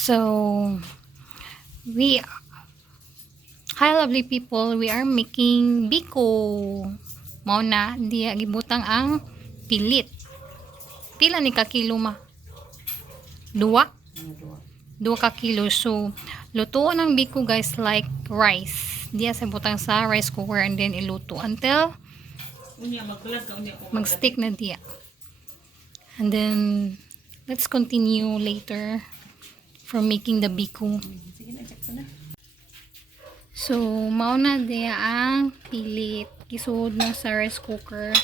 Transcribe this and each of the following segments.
So, we, hi lovely people, we are making biko. Mao na, diya gibutang ang pilit. Pila ni ka kilo ma? Dua? Dua ka kilo. So, lutuon ang biko guys like rice. Diya sa butang sa rice cooker and then iluto until mag-stick na diya. And then, let's continue later from making the biko. So, mauna diya ang pilit. Isuod na sa rice cooker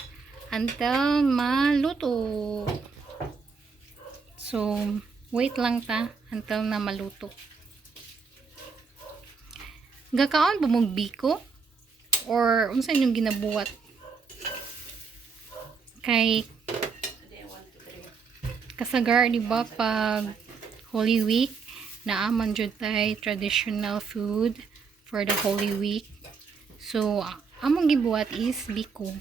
until maluto. So, wait lang ta until na maluto. Gakaon ba mong biko? Or unsa inyong ginabuhat? Kay kasagar, di ba, pag Holy Week, naaman jud tay traditional food for the Holy Week. So, among gibuhat is biko.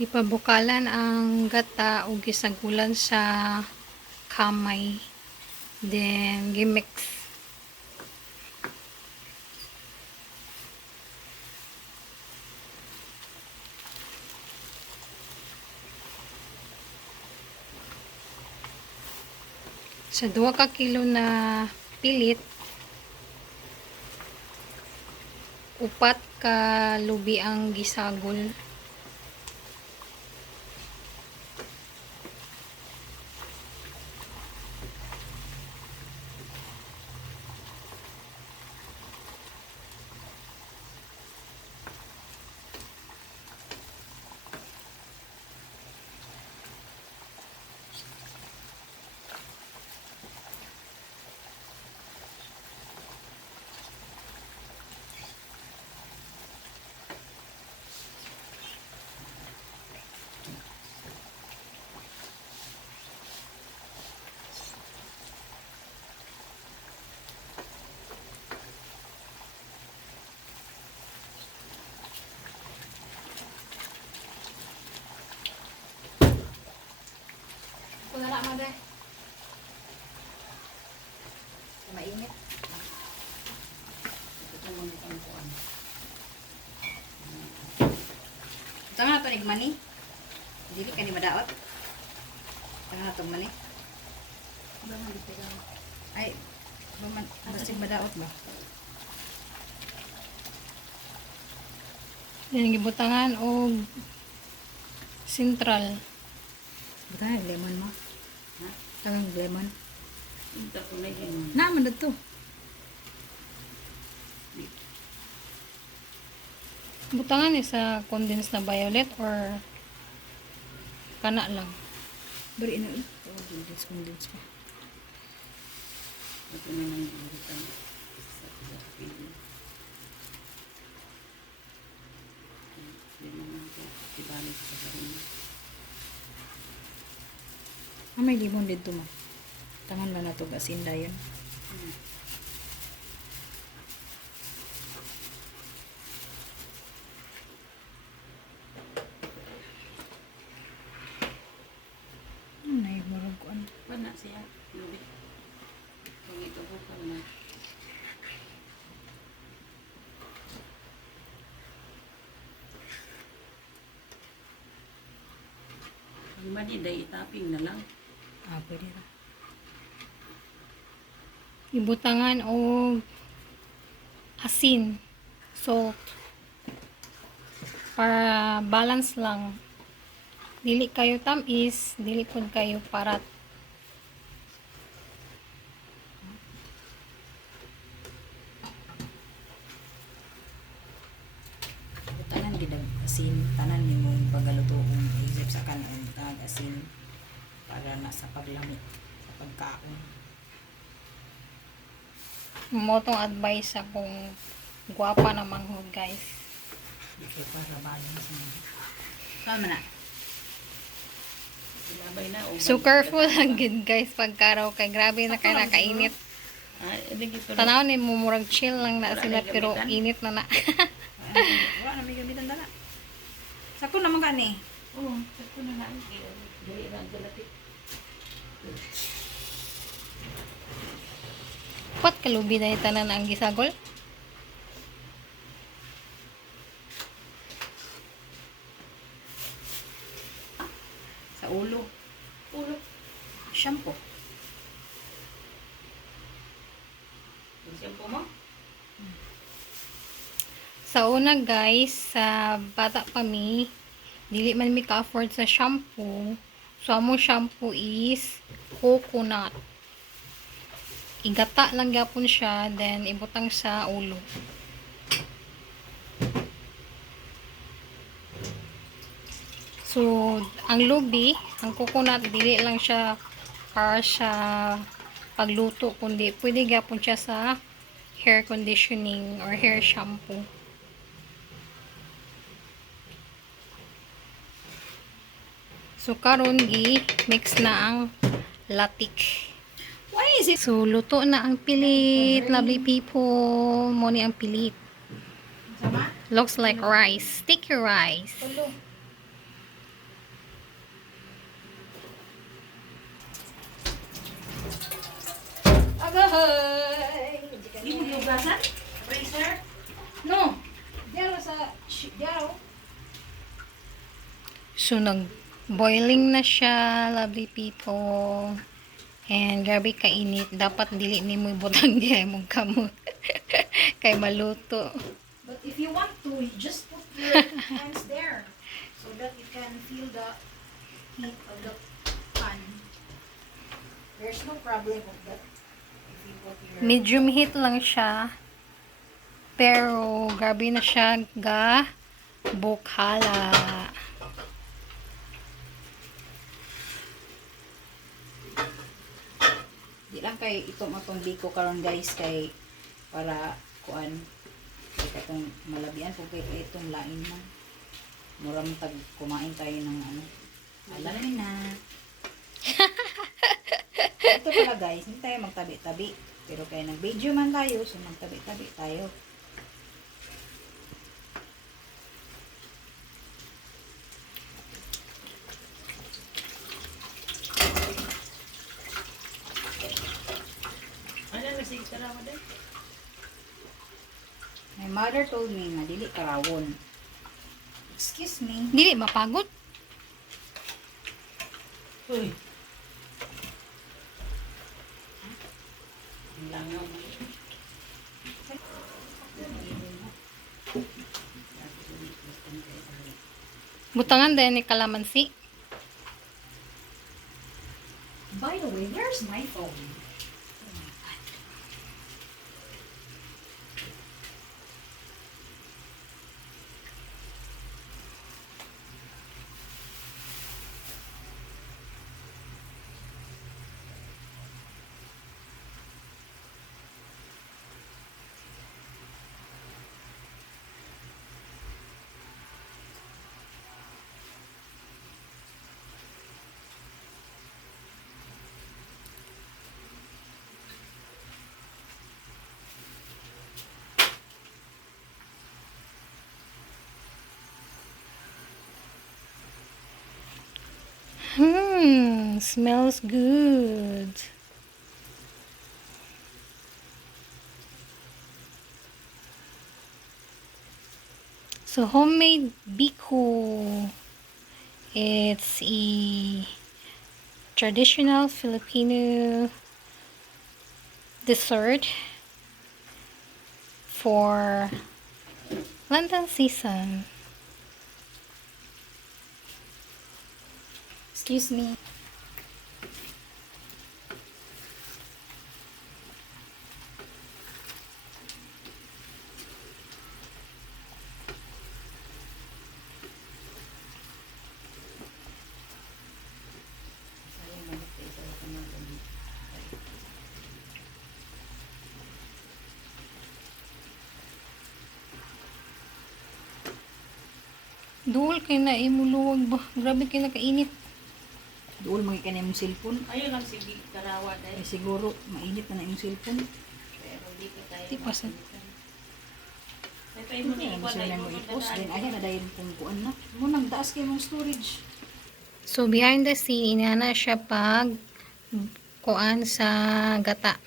Gipabukalan ang gata o gisagulan sa kamay. Then, gimix. Sa 2 ka kilo na pilit, 4 ka lubi ang gisagol. Wala na mo deh. Mainit. Ito nga ito nigmani. Dili ka ni madaot. Ito nga ito mani. Ay, basta madaot ba? Yan gibutangan o sentral. Butangan lemon mo. Ha? Tangang lemon. Ito ko na yun. Naman dito. Butangan ni sa condensed na violet or kana lang. Bari ina eh. Oh, condense pa. Ito na lang yung urutan. Ibalik sa sarili. May limon dito mo. Taman lang na to asin dayon. Nay murag kuan. Wala siya. Lubit. Kung ito po ka na. Ang mali, day itaping na lang. Pwede ra. Ibutangan og asin, salt, para balance lang. Dili kayo tamis, dili pud kayo parat. Tanan gidag asin, tanan nimo pagalutoon isip sa kanon tag asin para na sa paglami sa pagkaon. Mo tong advice akong gwapa na manghod, guys. Okay, para balance mo. Tama na. Ilabay na. O So careful lang gid, guys, pagkaraw kay grabe na kay nakainit. Dito Tanaw ni mo murag chill lang na Wala sila na pero gamitan. init na na. Wala na may gamitan dala. Sako naman gani. Oo, ito na lang. Dili lang galapit. Pat kalubi na tanan ang gisagol. Sa ulo. Ulo. Shampoo. Yung shampoo mo? Sa una, guys, sa bata pa mi, dili man mi ka-afford sa shampoo. So among shampoo is coconut. Igata lang gyapon siya, then ibutang sa ulo. So, ang lubi, ang coconut, dili lang siya para sa pagluto, kundi pwede gyapon siya sa hair conditioning or hair shampoo. So, karon gi mix na ang latik. Why is it? So, luto na ang pilit, lovely people. Mo ni ang pilit. Sama? Looks like rice. Sticky rice. Tulo. Agahay! Hindi mo hiugasan? Razor? No. Diaro sa diaro. So, nag-boiling na siya, lovely people. And, grabe kainit. Dapat dili ni mo ibutang diya mong kamot. Kay maluto. But if you want to, you just put your hands there so that you can feel the heat of the pan. There's no problem of that. If you put your Medium heat lang siya. Pero, grabe na siya ga bukhala. di lang kay itong atong biko karon guys kay para kuan kay katong malabian kung kay itong lain man muram tag kumain tayo ng ano alam niyo na ito pala guys hindi tayo magtabi-tabi pero kaya nag-video man tayo so magtabi-tabi tayo. Ano na sige tara mo din? My mother told me na dili karawon. Excuse me. Dili mapagod. Uy. Ang langaw mo. Butangan din ni kalamansi. By the way, where's my phone? Smells good. So homemade biko. It's a traditional Filipino dessert for Lenten season. Excuse me. Dul kay na imuluwag ba? Grabe kay nakainit. Doon mo ikan yung cellphone. Ayun lang si Karawa Ay dahil. siguro mainit na yung cellphone. Pero di ko tayo. Di pa sa- Ay, mo na Ano iwan siya na na mo iwan i-post na din. Ayan na dahil kung kuan na. Mo nagdaas kayo mong storage. So behind the scene, inana siya pag kuan sa gata.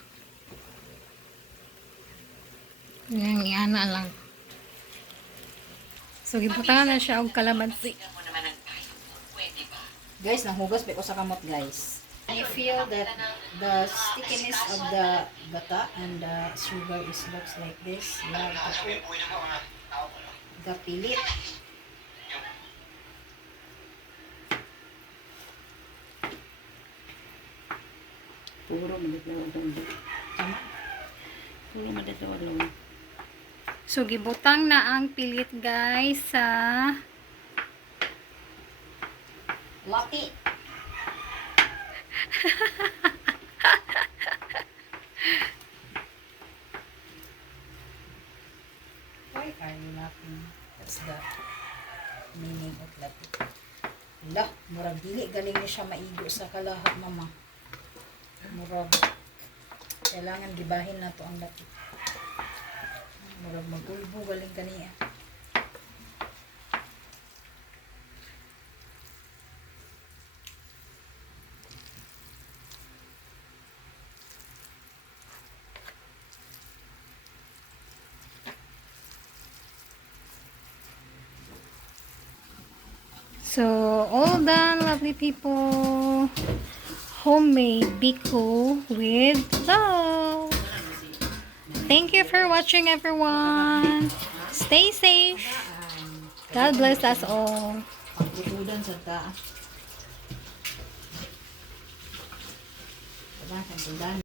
Yan, iana lang. So gibutangan na siya og kalamansi. Guys, nanghugas pa ko sa kamot, guys. I feel that the stickiness of the gata and the sugar is looks like this. You have to put the pilit. Puro madadawag lang. Tama. Puro madadawag lang. So gibutang na ang pilit guys sa Lati. Why are you laughing? That's the meaning of lati. Lah, murag dili galing niya siya maigo sa kalahat, mama. Murag kailangan gibahin na to ang lati. Murag magulbo galing kaniya. So, all done, lovely people. Homemade biko with love. Thank you for watching, everyone. Stay safe. God bless us all. Pagbutudan sa taas. Diba, kantudan.